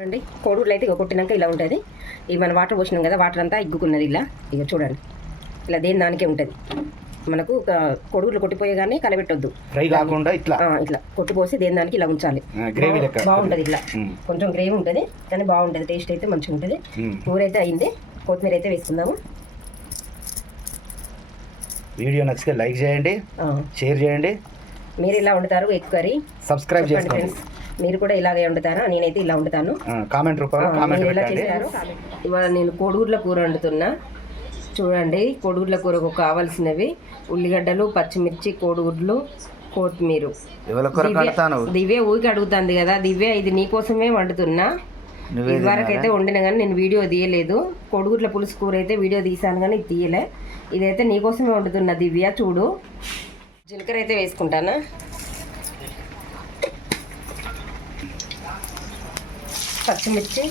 చూడండి కోడిగుడ్లు అయితే ఇక కొట్టినాక ఇలా ఉంటుంది. ఇక మనం వాటర్ పోసినాం కదా, వాటర్ అంతా ఇగ్గుకున్నది ఇలా. ఇక చూడండి ఇలా దేని దానికే ఉంటుంది. మనకు కోడిగుడ్లు కొట్టిపోయేగానే కలబెట్టొద్దు, ఫ్రై కాకుండా ఇట్లా ఇట్లా కొట్టిపోసి దేని దానికి ఇలా ఉంచాలి. గ్రేవీ బాగుంటుంది ఇట్లా, కొంచెం గ్రేవీ ఉంటుంది కానీ బాగుంటుంది, టేస్ట్ అయితే మంచిగా ఉంటుంది. కూర అయితే అయింది, కొత్తిమీర అయితే వేసుకుందాము. వీడియో నచ్చితే లైక్ చేయండి, షేర్ చేయండి. మీరు ఇలా వండుతారు ఎగ్ కర్రీ, సబ్స్క్రైబ్ చేసుకోండి ఫ్రెండ్స్. మీరు కూడా ఇలాగే వండుతారా? నేనైతే ఇలా వండుతాను. కామెంట్ రూపంలో కామెంట్ పెట్టండి. ఇవాళ నేను కోడిగుడ్ల కూర వండుతున్నా. చూడండి కోడిగుడ్ల కూరకు కావాల్సినవి ఉల్లిగడ్డలు, పచ్చిమిర్చి, కోడిగుడ్లు, కొత్తిమీర. దివ్య ఊరికి అడుగుతుంది కదా, దివ్య ఇది నీకోసమే వండుతున్నా. ఇదివరకు అయితే వండినా కానీ నేను వీడియో తీయలేదు. కోడిగుడ్ల పులుసు కూర అయితే వీడియో తీసాను కానీ ఇది తీయలే. ఇదైతే నీకోసమే వండుతున్నా దివ్య. చూడు, జీలకర్ర అయితే వేసుకుంటానా, పచ్చిమిర్చి,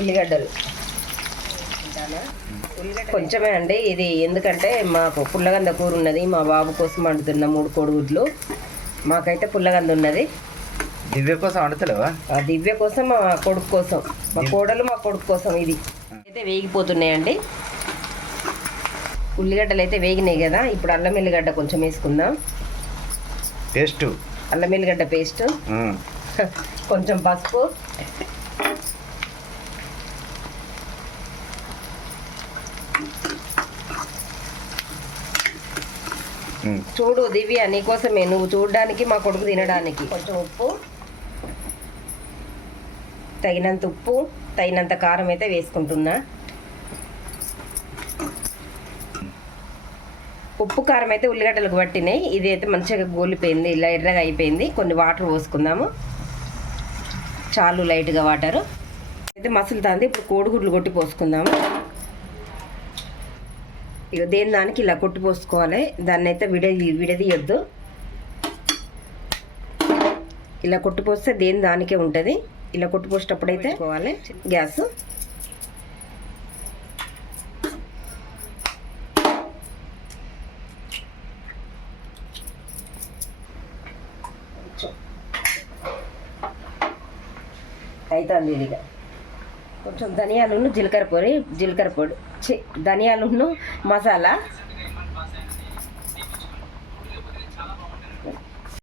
ఉల్లిగడ్డలు కొంచెమే అండి ఇది, ఎందుకంటే మాకు పుల్లగంద కూర ఉన్నది. మా బాబు కోసం వండుతున్న 3 కోడిగుడ్లు. మాకైతే పుల్లగంద ఉన్నది. దివ్య కోసం వండుతలేవా? దివ్య కోసం, మా కొడుకు కోసం, మా కోడలు మా కొడుకు కోసం. ఇది అయితే వేగిపోతున్నాయండి. ఉల్లిగడ్డలు అయితే వేగినాయి కదా, ఇప్పుడు అల్లం ఎల్లిగడ్డ కొంచెం వేసుకుందాం. పేస్ట్, అల్లం ఎల్లిగడ్డ పేస్ట్, కొంచెం పసుపు, చూడు దివ్య నీకోసమే, నువ్వు చూడడానికి మా కొడుకు తినడానికి. కొంచెం ఉప్పు, తగినంత ఉప్పు, తగినంత కారం అయితే వేసుకుంటున్నా. ఉప్పు కారం అయితే ఉల్లిగడ్డలకు పట్టినాయి. ఇది అయితే మంచిగా గోలిపోయింది, ఇలా ఎర్రగా అయిపోయింది. కొన్ని వాటర్ పోసుకుందాము, చాలు లైట్గా వాటరు అయితే మసులుతుంది. ఇప్పుడు కోడిగుడ్లు కొట్టి పోసుకుందాము. ఇక దేని దానికి ఇలా కొట్టి పోసుకోవాలి, దాన్ని అయితే విడదీయొద్దు. ఇలా కొట్టిపోస్తే దేని దానికే ఉంటుంది. ఇలా కొట్టిపోసేటప్పుడు అయితే పోవాలి. గ్యాస్ అవుతుంది. ఇదిగా కొంచెం ధనియాలను జీలకర్ర పొడి ధనియాలను మసాలా